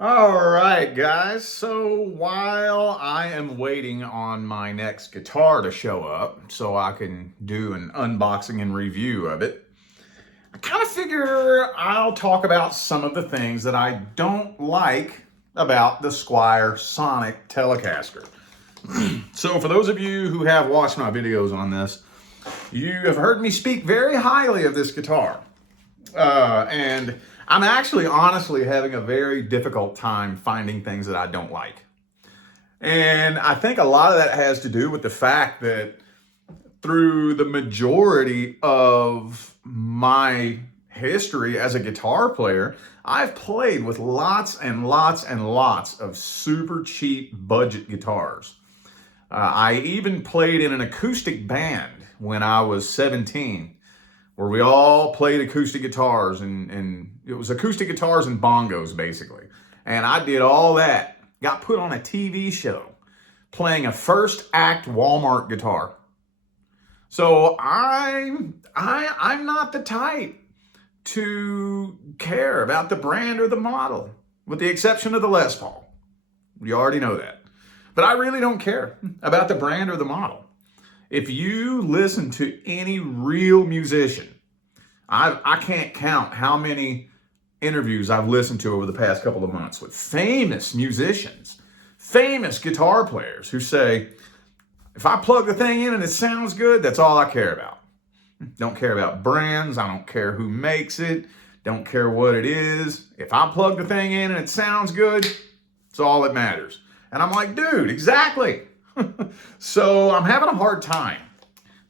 All right, guys. So while I am waiting on my next guitar to show up so I can do an unboxing and review of it, I kind of figure I'll talk about some of the things that I don't like about the Squier Sonic Telecaster. So for those of you who have watched my videos on this, you have heard me speak very highly of this guitar. And I'm actually honestly having a very difficult time finding things that I don't like. And I think a lot of that has to do with the fact that through the majority of my history as a guitar player, I've played with lots and lots and lots of super cheap budget guitars. I even played in an acoustic band when I was 17, where we all played acoustic guitars, and it was acoustic guitars and bongos basically. And I did all that, got put on a TV show playing a first act Walmart guitar. So I'm not the type to care about the brand or the model, with the exception of the Les Paul. You already know that. But I really don't care about the brand or the model. If you listen to any real musician, I can't count how many interviews I've listened to over the past couple of months with famous musicians, famous guitar players who say, if I plug the thing in and it sounds good, that's all I care about. Don't care about brands. I don't care who makes it. Don't care what it is. If I plug the thing in and it sounds good, it's all that matters. And I'm like, dude, exactly. So I'm having a hard time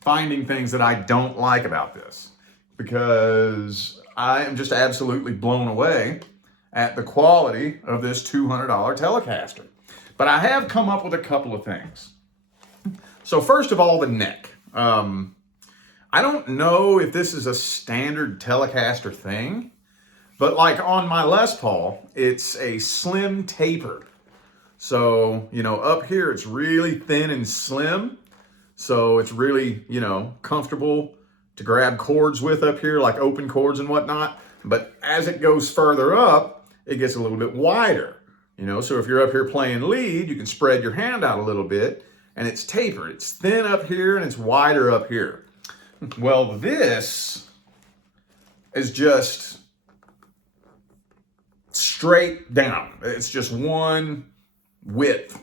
finding things that I don't like about this, because I am just absolutely blown away at the quality of this $200 Telecaster. But I have come up with a couple of things. So first of all, the neck. I don't know if this is a standard Telecaster thing, but like on my Les Paul, it's a slim taper. So, up here it's really thin and slim. So it's really, comfortable to grab chords with up here, like open chords and whatnot. But as it goes further up, it gets a little bit wider. So if you're up here playing lead, you can spread your hand out a little bit, and it's tapered. It's thin up here and it's wider up here. Well, this is just straight down. It's just one width.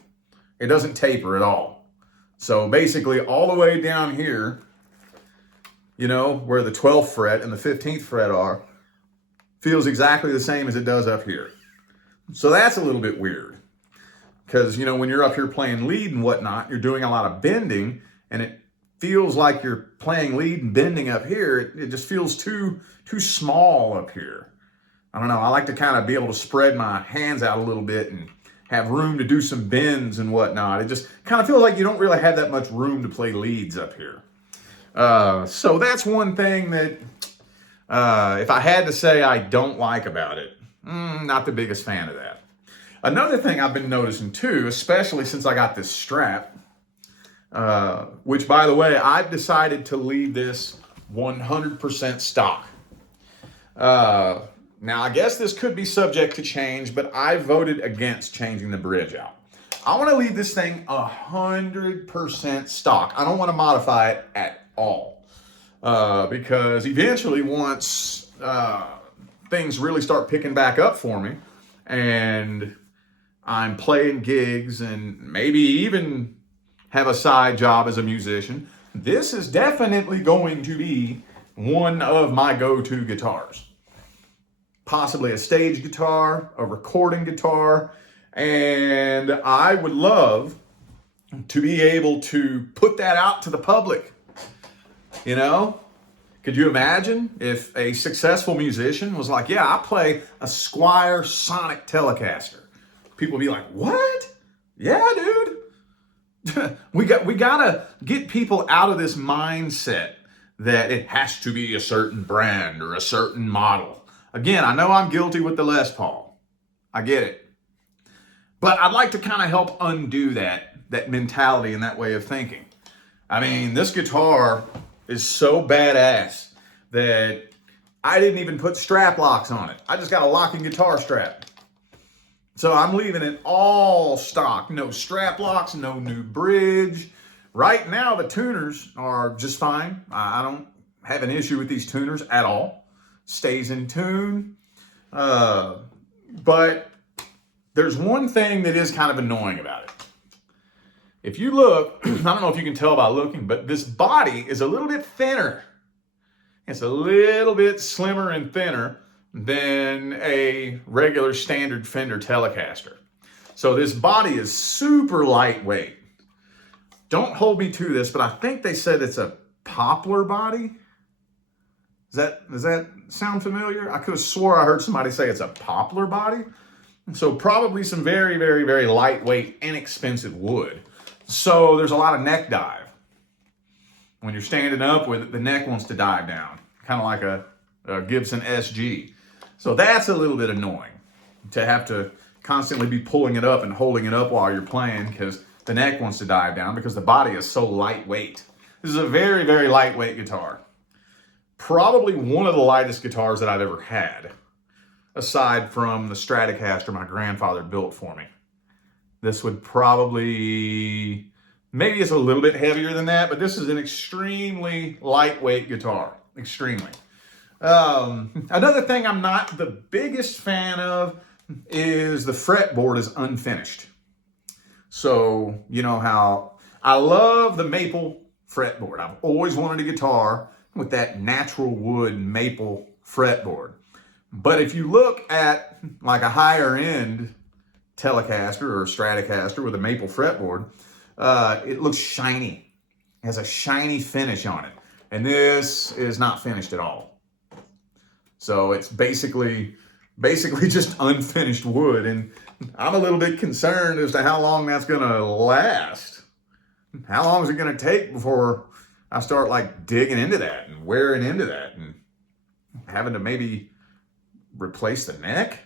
It doesn't taper at all. So basically all the way down here, where the 12th fret and the 15th fret are, feels exactly the same as it does up here. So that's a little bit weird, because when you're up here playing lead and whatnot, you're doing a lot of bending, and it feels like you're playing lead and bending up here. It just feels too small up here. I don't know. I like to kind of be able to spread my hands out a little bit and have room to do some bends and whatnot. It just kind of feels like you don't really have that much room to play leads up here. So that's one thing that, if I had to say I don't like about it, not the biggest fan of that. Another thing I've been noticing too, especially since I got this strap, which by the way, I've decided to leave this 100% stock. Now, I guess this could be subject to change, but I voted against changing the bridge out. I want to leave this thing 100% stock. I don't want to modify it at all. Because eventually, once things really start picking back up for me, and I'm playing gigs and maybe even have a side job as a musician, this is definitely going to be one of my go-to guitars. Possibly a stage guitar, a recording guitar, and I would love to be able to put that out to the public. Could you imagine if a successful musician was like, yeah, I play a Squier Sonic Telecaster? People would be like, what? Yeah, dude. we gotta get people out of this mindset that it has to be a certain brand or a certain model. Again, I know I'm guilty with the Les Paul. I get it. But I'd like to kind of help undo that mentality and that way of thinking. I mean, this guitar is so badass that I didn't even put strap locks on it. I just got a locking guitar strap. So I'm leaving it all stock. No strap locks, no new bridge. Right now, the tuners are just fine. I don't have an issue with these tuners at all. Stays in tune. But there's one thing that is kind of annoying about it. If you look, I don't know if you can tell by looking, but this body is a little bit thinner. It's a little bit slimmer and thinner than a regular standard Fender Telecaster. So this body is super lightweight. Don't hold me to this, but I think they said it's a poplar body. Does that sound familiar? I could have swore I heard somebody say it's a poplar body. So probably some very, very, very lightweight, inexpensive wood. So there's a lot of neck dive. When you're standing up with it, the neck wants to dive down, kind of like a Gibson SG. So that's a little bit annoying to have to constantly be pulling it up and holding it up while you're playing because the neck wants to dive down because the body is so lightweight. This is a very, very lightweight guitar. Probably one of the lightest guitars that I've ever had, aside from the Stratocaster my grandfather built for me. This would probably, maybe it's a little bit heavier than that, but this is an extremely lightweight guitar. Extremely. Another thing I'm not the biggest fan of is the fretboard is unfinished. So, you know how I love the maple fretboard. I've always wanted a guitar with that natural wood maple fretboard. But if you look at like a higher end Telecaster or Stratocaster with a maple fretboard, it looks shiny. It has a shiny finish on it. And this is not finished at all. So it's basically just unfinished wood. And I'm a little bit concerned as to how long that's gonna last. How long is it gonna take before I start like digging into that and wearing into that and having to maybe replace the neck?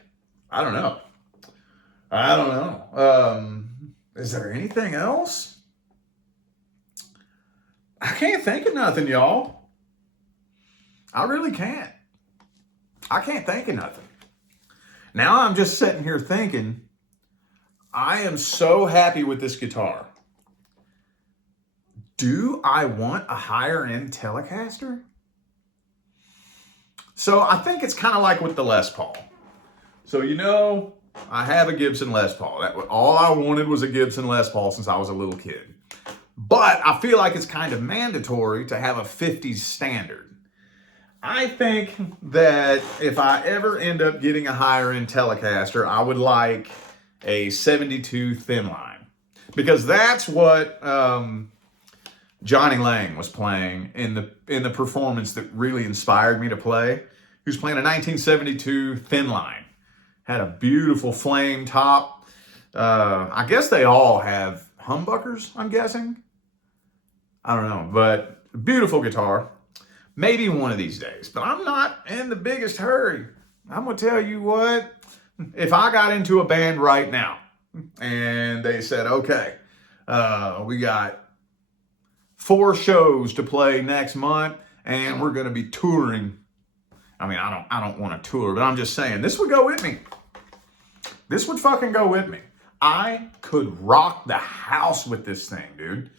I don't know. Is there anything else? I can't think of nothing, y'all. I really can't. I can't think of nothing. Now I'm just sitting here thinking, I am so happy with this guitar. Do I want a higher end Telecaster? So I think it's kind of like with the Les Paul. So, you know, I have a Gibson Les Paul. All I wanted was a Gibson Les Paul since I was a little kid. But I feel like it's kind of mandatory to have a 50s standard. I think that if I ever end up getting a higher end Telecaster, I would like a 72 thin line. Because that's what Johnny Lang was playing in the performance that really inspired me to play. He was playing a 1972 thin line. Had a beautiful flame top. I guess they all have humbuckers, I'm guessing. I don't know, but beautiful guitar. Maybe one of these days, but I'm not in the biggest hurry. I'm gonna tell you what, if I got into a band right now and they said, okay, we got 4 shows to play next month and we're gonna be touring. I mean, I don't want to tour, but I'm just saying this would go with me. This would fucking go with me. I could rock the house with this thing, dude.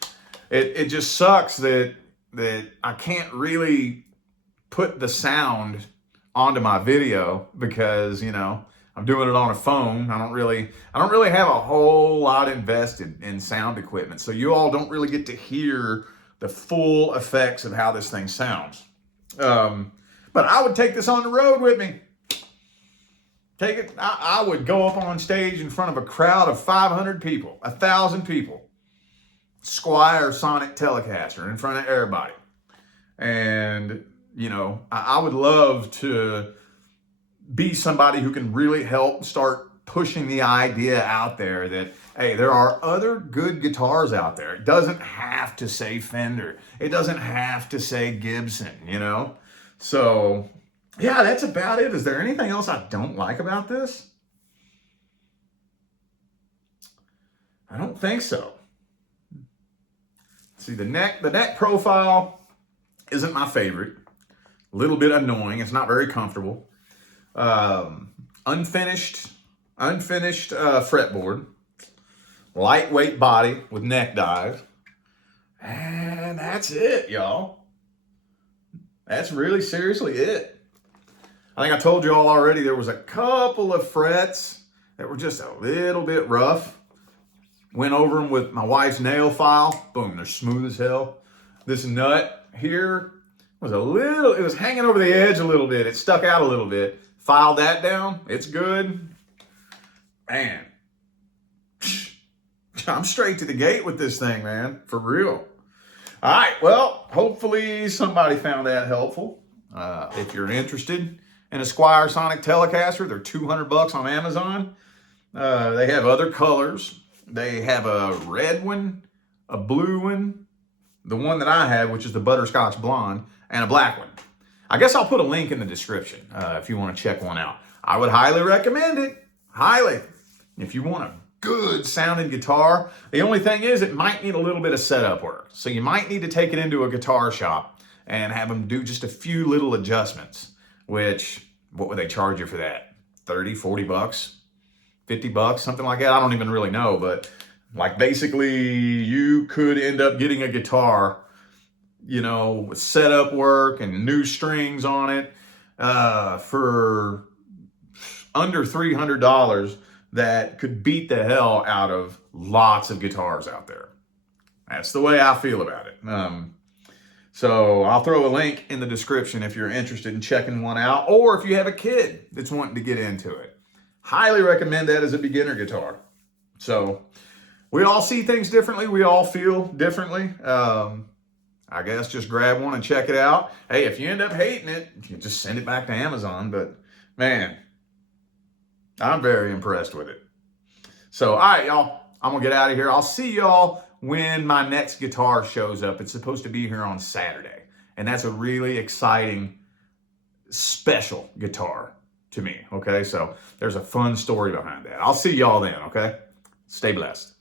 It just sucks that I can't really put the sound onto my video because, you know, I'm doing it on a phone. I don't really have a whole lot invested in sound equipment. So you all don't really get to hear the full effects of how this thing sounds. But I would take this on the road with me. Take it. I would go up on stage in front of a crowd of 500 people, 1,000 people. Squier Sonic Telecaster in front of everybody. And, you know, I would love to be somebody who can really help start pushing the idea out there that, hey, there are other good guitars out there. It doesn't have to say Fender. It doesn't have to say Gibson, you know? So, yeah, that's about it. Is there anything else I don't like about this? I don't think so. See, the neck profile isn't my favorite. A little bit annoying. It's not very comfortable. Unfinished unfinished fretboard, lightweight body with neck dive, and that's it, y'all. That's really seriously it. I think I told you all already there was a couple of frets that were just a little bit rough. Went over them with my wife's nail file. Boom, they're smooth as hell. This nut here was it was hanging over the edge a little bit. It stuck out a little bit. Filed that down. It's good. Man, I'm straight to the gate with this thing, man. For real. All right, well, hopefully somebody found that helpful. If you're interested in a Squier Sonic Telecaster, they're $200 on Amazon. They have other colors. They have a red one, a blue one, the one that I have, which is the butterscotch blonde, and a black one. I guess I'll put a link in the description if you want to check one out. I would highly recommend it. Highly. If you want a good sounding guitar, the only thing is it might need a little bit of setup work. So you might need to take it into a guitar shop and have them do just a few little adjustments, which, what would they charge you for that? 30, 40 bucks? 50 bucks, something like that. I don't even really know, but like basically you could end up getting a guitar, you know, with setup work and new strings on it for under $300 that could beat the hell out of lots of guitars out there. That's the way I feel about it. So I'll throw a link in the description if you're interested in checking one out, or if you have a kid that's wanting to get into it. Highly recommend that as a beginner guitar. So we all see things differently. We all feel differently. I guess just grab one and check it out. Hey, if you end up hating it, you just send it back to Amazon. But man, I'm very impressed with it. So, all right, y'all, I'm going to get out of here. I'll see y'all when my next guitar shows up. It's supposed to be here on Saturday. And that's a really exciting, special guitar to me, okay? So there's a fun story behind that. I'll see y'all then, okay? Stay blessed.